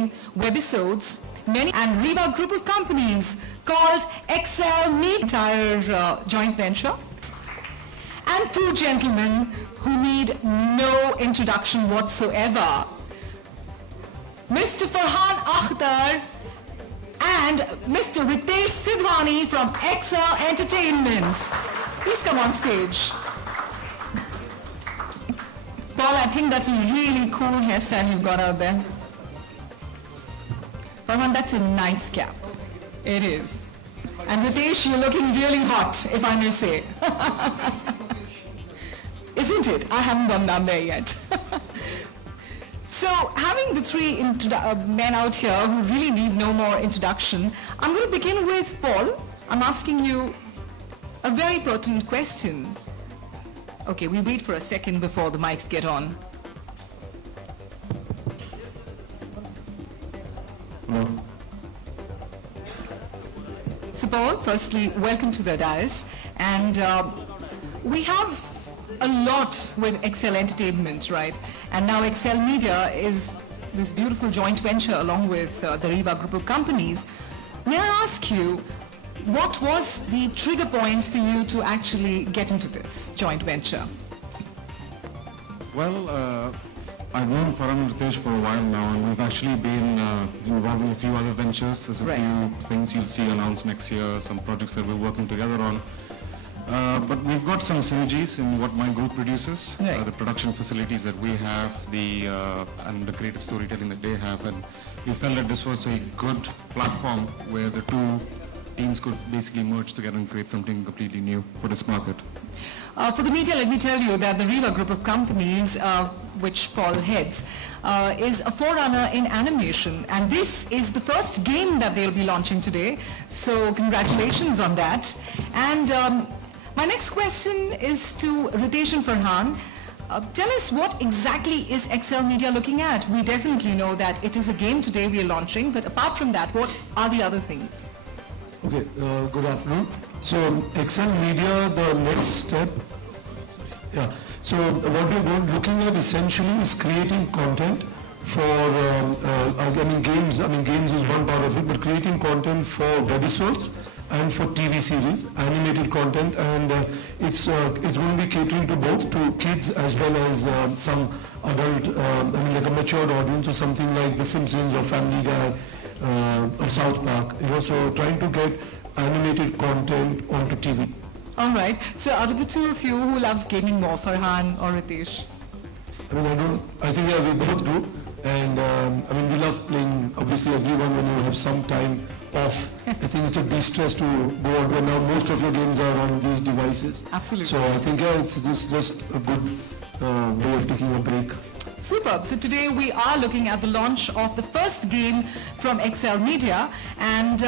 entertaining webisodes, many and Riva group of companies called Excel Media, entire joint venture. And two gentlemen who need no introduction whatsoever. Mr. Farhan Akhtar and Mr. Ritesh Sidhwani from Excel Entertainment. Please come on stage. Paul, I think that's a really cool hairstyle you've got out there. Farhan, that's a nice cap. It is. And Ritesh, you're looking really hot, if I may say. Isn't it? I haven't gone down there yet. So, having the three men out here who really need no more introduction, I'm going to begin with Paul. I'm asking you a very pertinent question. Okay, we wait for a second before the mics get on. So Paul, firstly, welcome to the dais. And we have a lot with Excel Entertainment, right? And now Excel Media is this beautiful joint venture along with the Riva group of companies. May I ask you, what was the trigger point for you to actually get into this joint venture? Well, I've known Farhan and Ritesh for a while now, and we've actually been involved in a few other ventures. There's a few things you'll see announced next year, some projects that we're working together on. But we've got some synergies in what my group produces, the production facilities that we have, and the creative storytelling that they have, and we felt that this was a good platform where the two teams could basically merge together and create something completely new for this market. For the media, let me tell you that the Riva group of companies, which Paul heads, is a forerunner in animation, and this is the first game that they'll be launching today, so congratulations on that. And my next question is to Ritesh and Farhan. Tell us, what exactly is Excel Media looking at? We definitely know that it is a game today we are launching, but apart from that, what are the other things? Okay, good afternoon. So Excel Media, the next step, so what we're looking at essentially is creating content for, games is one part of it, but creating content for webisodes and for TV series, animated content, and it's going to be catering to both, to kids as well as some adult, like a matured audience, or something like The Simpsons or Family Guy or South Park. So trying to get animated content onto TV. All right. So out of the two of you, who loves gaming more, Farhan or Ritesh? I think we both do. And we love playing, obviously everyone, when you have some time off. I think it's a de-stress to go out where now most of your games are on these devices. Absolutely. So I think, it's just a good way of taking a break. Superb. So today we are looking at the launch of the first game from Excel Media, and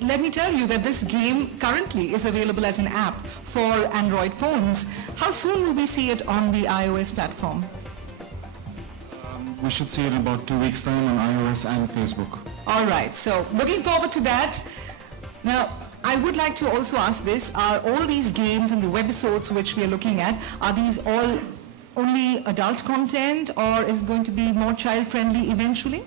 let me tell you that this game currently is available as an app for Android phones. How soon will we see it on the iOS platform? We should see it in about 2 weeks' time on iOS and Facebook. All right, so looking forward to that. Now, I would like to also ask this, are all these games and the webisodes which we are looking at, are these all only adult content, or is it going to be more child-friendly eventually?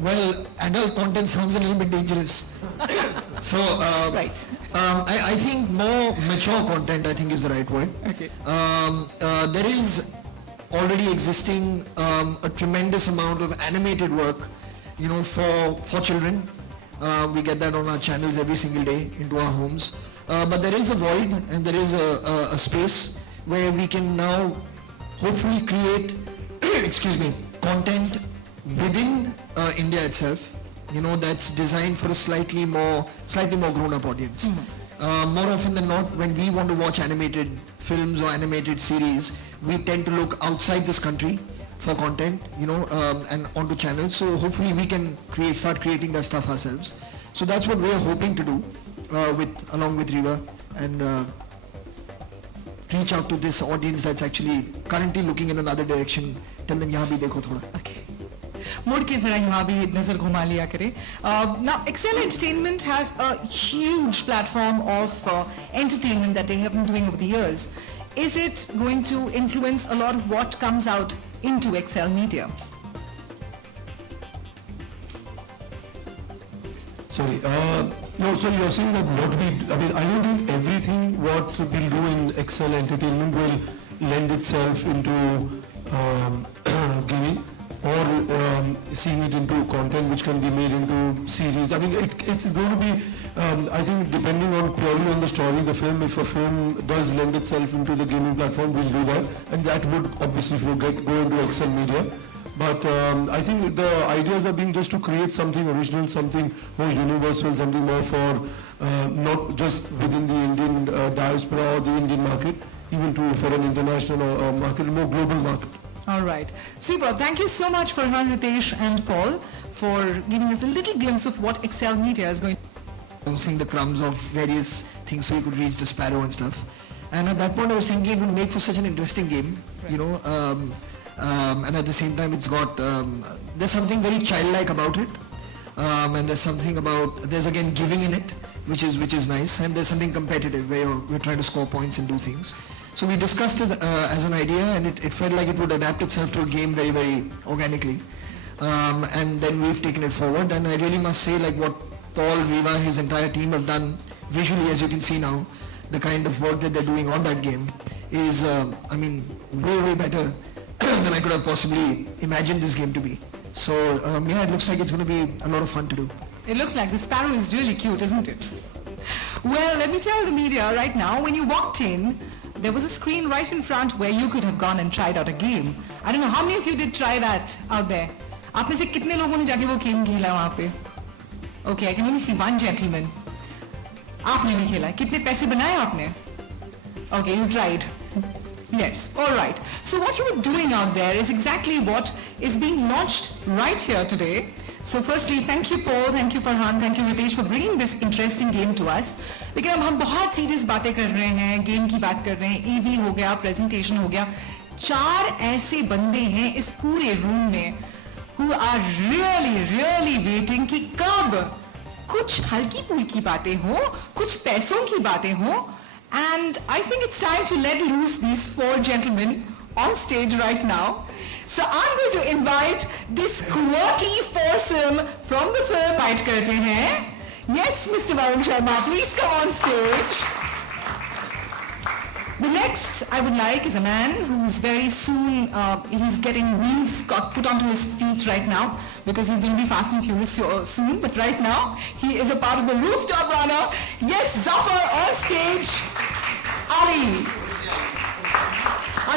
Well, adult content sounds a little bit dangerous. So, right. I think more mature content, I think, is the right word. Okay. There is already existing a tremendous amount of animated work, for children. We get that on our channels every single day into our homes. But there is a void, and there is a space where we can now hopefully create, content within India itself, that's designed for a slightly more grown-up audience. More often than not, when we want to watch animated films or animated series, we tend to look outside this country for content, and onto channels. So hopefully we can start creating that stuff ourselves. So that's what we're hoping to do along with Riva, and reach out to this audience that's actually currently looking in another direction. Tell them, yahan bhi dekho thoda. Okay. मुड़ के जरा यहाँ भी नजर घुमा लिया करें. Now, Excel Entertainment has a huge platform of entertainment that they have been doing over the years. Is it going to influence a lot of what comes out into Excel Media? Sorry. No, so you're saying that what we, I mean, I don't think everything what we'll do in Excel Entertainment will lend itself into gaming or seeing it into content which can be made into series. I mean, it's going to be, I think, depending on purely on the story, the film. If a film does lend itself into the gaming platform, we'll do that, and that would obviously go into Excel Media. But I think the ideas are being just to create something original, something more universal, something more for not just within the Indian diaspora or the Indian market, even for an international market, more global market. All right. Super. Thank you so much, Farhan, Ritesh and Paul, for giving us a little glimpse of what Excel Media is going to Seeing the crumbs of various things so you could reach the sparrow and stuff. And at that point I was thinking it would make for such an interesting game, you know, and at the same time it's got, there's something very childlike about it, and there's something about, there's again giving in it, which is nice, and there's something competitive where we're trying to score points and do things. So we discussed it as an idea, and it felt like it would adapt itself to a game very, very organically. And then we've taken it forward, and I really must say, like, what Paul, Riva, his entire team have done visually, as you can see now, the kind of work that they're doing on that game is, I mean, way, way better than I could have possibly imagined this game to be. So, yeah, it looks like it's going to be a lot of fun to do. It looks like the sparrow is really cute, isn't it? Well, let me tell the media right now, when you walked in, there was a screen right in front where you could have gone and tried out a game. I don't know how many of you did try that out there. आप में से कितने लोगों ने जाके वो game खेला वहाँ पे? Okay, I can only see one gentleman. आपने नहीं खेला. कितने पैसे बनाए आपने? Okay, you tried. Yes, all right. So what you were doing out there is exactly what is being launched right here today. So firstly, thank you Paul, thank you Farhan, thank you Ritesh for bringing this interesting game to us. लेकिन अब हम बहुत serious बातें कर रहे हैं, game की बात कर रहे हैं, EV हो गया, प्रेजेंटेशन हो गया. 4 ऐसे बंदे हैं इस पूरे रूम में who are really waiting कि कब कुछ हल्की फुल्की बातें हो, कुछ पैसों की बातें हो. And I think it's time to let loose these 4 gentlemen on stage right now. So I'm going to invite this quirky foursome from the film Bite Karte Hain. Yes, Mr. Varun Sharma, please come on stage. The next I would like is a man who's very soon, he's getting wheels put onto his feet right now because he's going to be Fast and Furious soon. But right now, he is a part of the Rooftop Runner. Yes, Zafar on stage. Ali.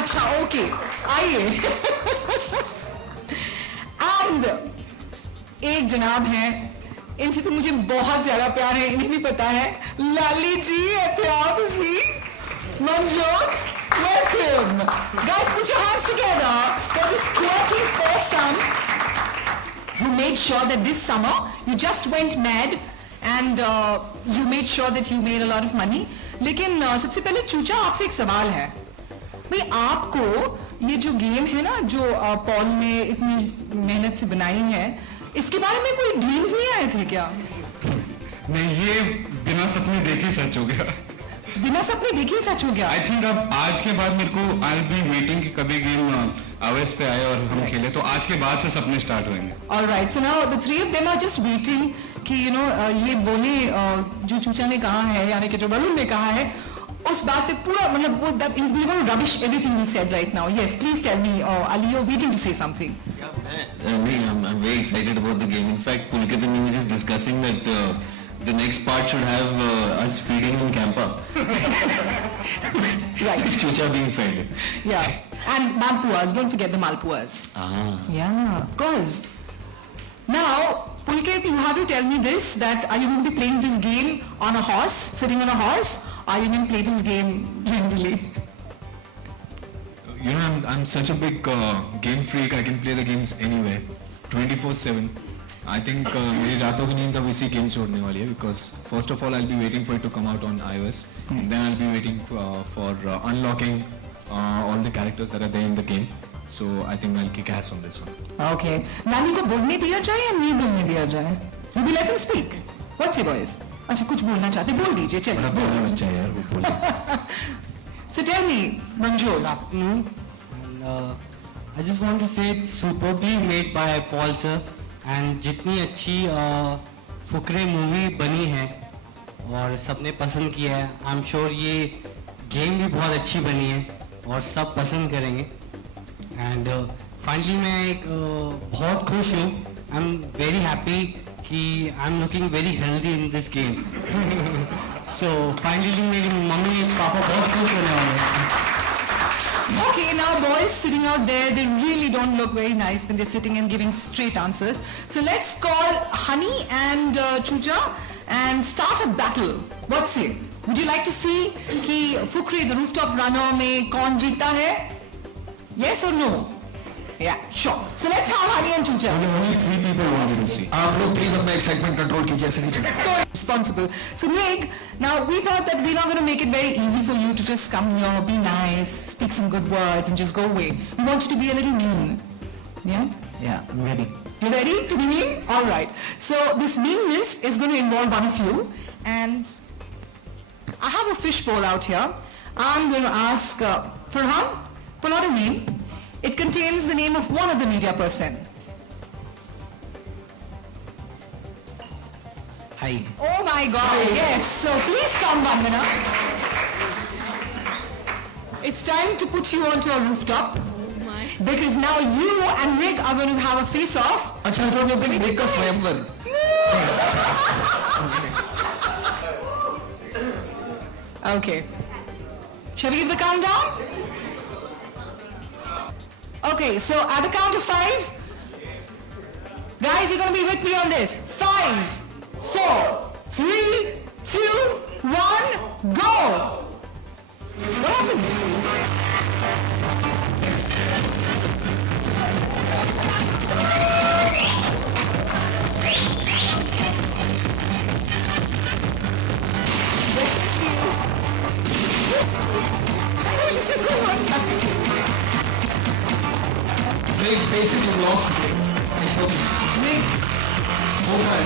Acha, okay. आइए. And एक जनाब हैं, इनसे तो मुझे बहुत ज्यादा प्यार है, इन्हें भी पता है. लाली जी, एहतियात Manjot, welcome. Guys, put your hands together for this quirky foursome who made sure that this summer you just went mad and you made sure that you made a lot of money. लेकिन सबसे पहले चूचा आपसे एक सवाल है. भाई आपको ये जो गेम है ना जो पॉल ने इतनी मेहनत से बनाई है, इसके बारे में कोई ड्रीम्स नहीं आए थे क्या? नहीं, ये बिना सपने देखे सच हो गया. बिना सपने देखे सच हो गया. आई थिंक अब आज के बाद मेरे को आई बी वेटिंग कि कभी गेम आवेश पे आए और हम खेले, तो आज के बाद से सपने स्टार्ट होंगे. Alright, so now the 3 of them are just waiting कि you know ये बोले जो चूचा ने कहा है यानी कि जो वरुण ने कहा है उस बात पे पूरा मतलब वो that he's going to rubbish everything he said right now. Yes, please tell me, Ali, you're waiting to say something. I'm very excited about the game. In fact, Pulkit and me were just discussing that the next part should have us feeding in Campa. Right. Chucha being fed. Yeah. And malpuas, don't forget the malpuas. Ah. Yeah, of course. Now, Pulkit, you have to tell me this, that are you going to be playing this game on a horse, sitting on a horse, or are you going to play this game generally? You know, I'm such a big game freak. I can play the games anywhere, 24/7. I think मेरी रातों की नींद अब इसी game से उड़ने वाली है because first of all I'll be waiting for it to come out on iOS, and then I'll be waiting for unlocking all the characters that are there in the game. So I think I'll kick ass on this one. Okay. नानी को बोलने दिया जाए या नहीं बोलने दिया जाए? You will let him speak. What's it, boys? अच्छा कुछ बोलना चाहते बोल दीजिए चलिए. बड़ा प्यारा बच्चा है यार वो बोले. So tell me, Manjot. Good afternoon. And, I just want to say it's superbly made by Paul sir. And जितनी अच्छी फुकरे मूवी बनी है और सबने पसंद किया है, आई एम श्योर ये गेम भी बहुत अच्छी बनी है और सब पसंद करेंगे. एंड फाइनली मैं बहुत खुश हूँ. आई एम वेरी हैप्पी कि I am looking very healthy in this game. So finally मेरी मम्मी पापा बहुत खुश होने वाले हैं. Okay, now boys sitting out there, they really don't look very nice when they're sitting and giving straight answers. So let's call Honey and Chuja and start a battle. What say? Would you like to see कि Fukrey the rooftop runner में कौन जीतता है? Yes or no? Yeah, sure. So let's have Honey and Chuja. Only 3 people wanted to see. आप लोग please अपना excitement control कीजिए, ऐसे नहीं चलेगा. Responsible. So Meg, now we thought that we're not going to make it very easy for you to just come here, be nice, speak some good words and just go away. We want you to be a little mean. Yeah? Yeah, I'm ready. You ready to be mean? All right. So this meanness is going to involve one of you, and I have a fishbowl out here. I'm going to ask Farhan, pull out a name. It contains the name of one of the media person. Hi. Oh my God! Yes. So please come, Vandana. It's time to put you onto a rooftop. Because now you and Rick are going to have a face-off. अच्छा तो मैं big break का स्वयंवर. Okay. Shall we give the countdown? Okay, so at the count of 5, guys, you're going to be with me on this. 5, 4, 3, 2, 1, go! What happened? This is going on. They basically lost the game. It's okay. Nick, होता है.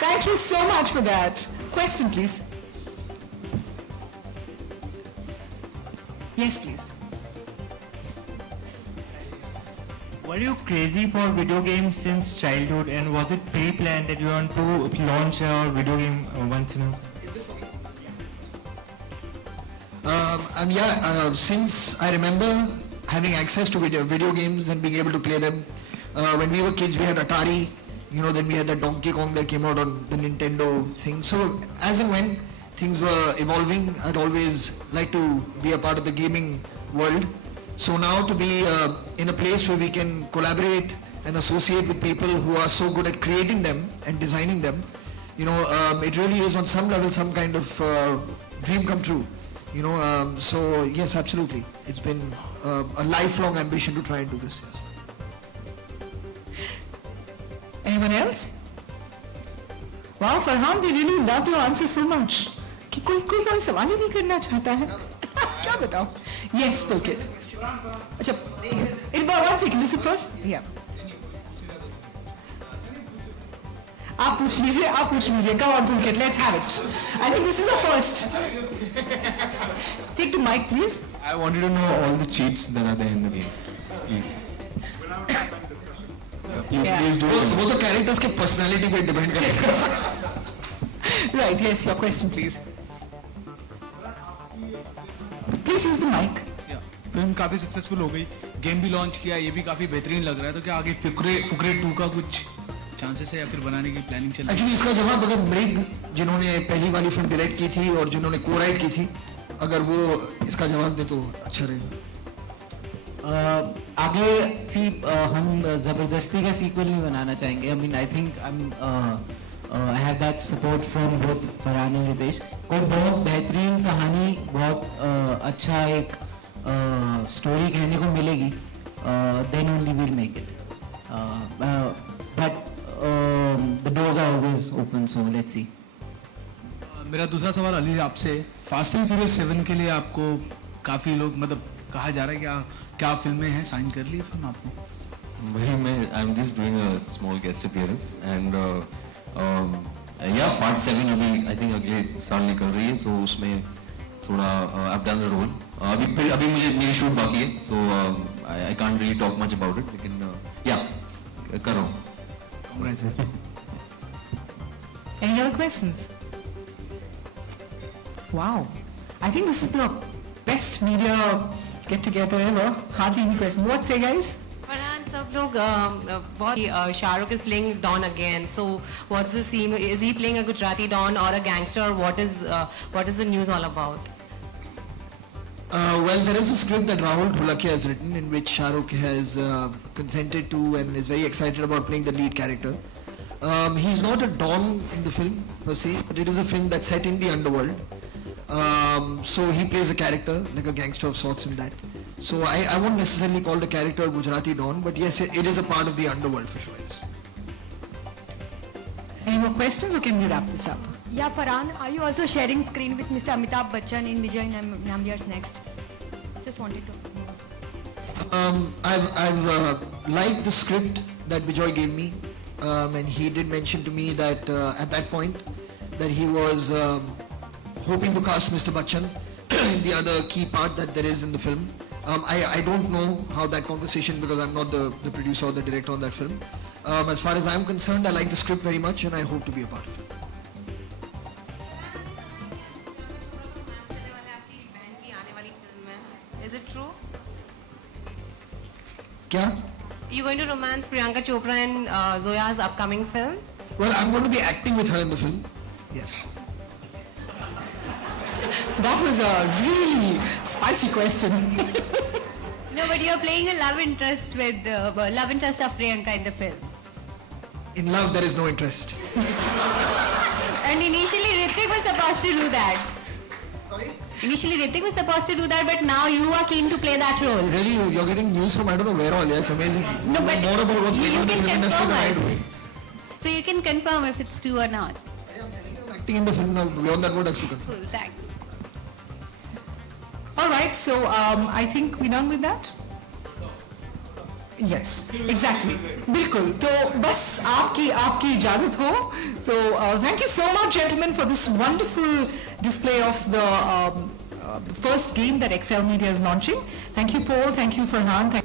Thank you so much for that. Question, please. Yes, please. Were you crazy for video games since childhood, and was it pre-planned that you want to launch a video game once in a Since I remember having access to video games and being able to play them, when we were kids we had Atari, then we had the Donkey Kong that came out on the Nintendo thing. So as and when things were evolving, I'd always like to be a part of the gaming world. So now to be in a place where we can collaborate and associate with people who are so good at creating them and designing them, it really is on some level some kind of dream come true. So yes, absolutely. It's been a lifelong ambition to try and do this. Yes. Anyone else? Wow, Farhan, they really loved your answer so much. कि कोई सवाल ही नहीं करना चाहता है. क्या बताऊं? Yes, Pulkit. अच्छा, one second, listen first. Yeah. आप पूछ लीजिए. Come on, Pulkit, let's have it. I think this is a first. Take the mic, please. I wanted to know all the cheats that are there in the game. Please. Yeah. Please do so. वो तो characters के personality पे depend करेगा. Right, yes, your question, please. Please use the mic. Film काफी successful हो गई, game भी launch किया, ये भी काफी बेहतरीन लग रहा है. तो क्या आगे फुकरे 2 का कुछ चांसेस है या फिर बनाने की प्लानिंग चल रही है? एक्चुअली इसका जवाब अगर मृग जिन्होंने पहली वाली फिल्म डायरेक्ट की थी और जिन्होंने को-राइट की थी, अगर वो इसका जवाब दे तो अच्छा रहेगा. आगे हम जबरदस्ती का सीक्वल नहीं बनाना चाहेंगे. I mean I think I have that support from both Farhan and Ritesh. कोई बहुत बेहतरीन कहानी, बहुत अच्छा एक स्टोरी कहने को मिलेगी, then only will make it. But the doors are always open, so let's see. मेरा दूसरा सवाल अली आपसे, फास्ट एंड फ्यूरियस 7 के लिए आपको काफी लोग मतलब कहा जा रहा है कि क्या फिल्में हैं, साइन कर ली फिल्म आपने? वही मैं I am just doing a small guest appearance and या पार्ट 7 अभी आई थिंक अगले साल निकल रही है, तो उसमें थोड़ा I've done the role. अभी मुझे मेरी शूट बाकी है, तो I can't really talk much about it, लेकिन yeah, कर रहा हूँ. Congratulations. Any other questions? Wow. I think this is the best media get-together ever. Hardly any questions. What say, guys? Farhan, सब लोग बहुत Shahrukh is playing Don again. So what's the scene? Is he playing a Gujarati Don or a gangster? What is the news all about? Well, there is a script that Rahul Dholakia has written in which Shah Rukh has consented to and is very excited about playing the lead character. He's not a Don in the film per se, but it is a film that's set in the underworld. So he plays a character, like a gangster of sorts in that. So I won't necessarily call the character Gujarati Don, but yes, it is a part of the underworld for sure. Yes. Any more questions, or can we wrap this up? Yeah, Farhan, are you also sharing screen with Mr. Amitabh Bachchan in Vijay Nambiar's Next? Just wanted to know. I've liked the script that Vijay gave me, and he did mention to me that at that point that he was hoping to cast Mr. Bachchan in the other key part that there is in the film. I don't know how that conversation, because I'm not the producer or the director on that film. As far as I'm concerned, I like the script very much and I hope to be a part of it. Is it true? Kya? You going to romance Priyanka Chopra in Zoya's upcoming film? Well, I'm going to be acting with her in the film. Yes. That was a really spicy question. No, but you're playing a love interest with love interest of Priyanka in the film. In love, there is no interest. And initially Hrithik was supposed to do that. Sorry? Initially Hrithik was supposed to do that, but now you are keen to play that role. Really, you're getting news from I don't know where all. Yeah, it's amazing. No, You but know more about what's you going on in the can film industry confirm than I us. do. So you can confirm if it's true or not. I'm acting in the film now. Beyond that, what else to confirm? Cool, thanks. All right, so I think we're done with that. Yes, exactly. बिल्कुल. तो बस आपकी इजाजत हो. So thank you so much, gentlemen, for this wonderful display of the first game that Excel Media is launching. Thank you, Paul. Thank you, Farhan.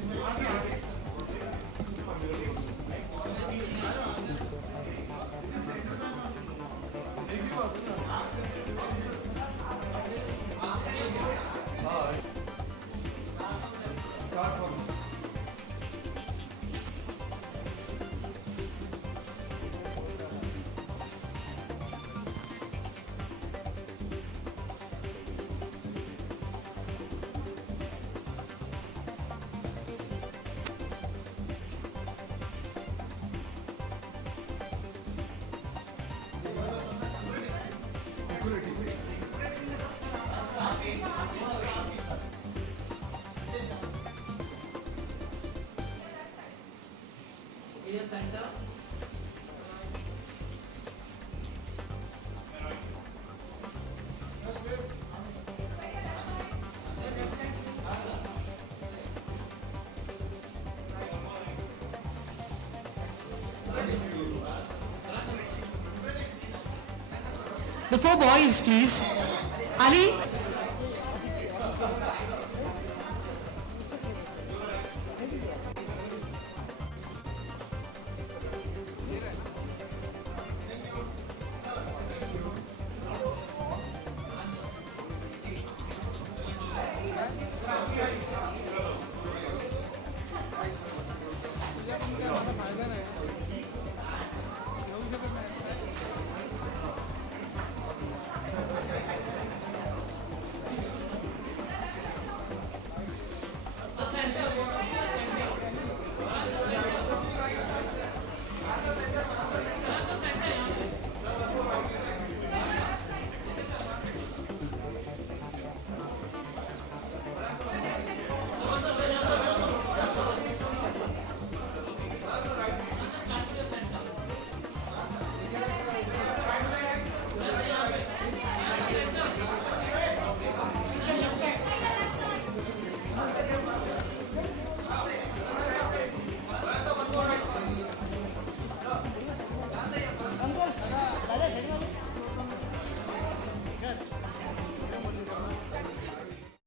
The four boys, please. Ali,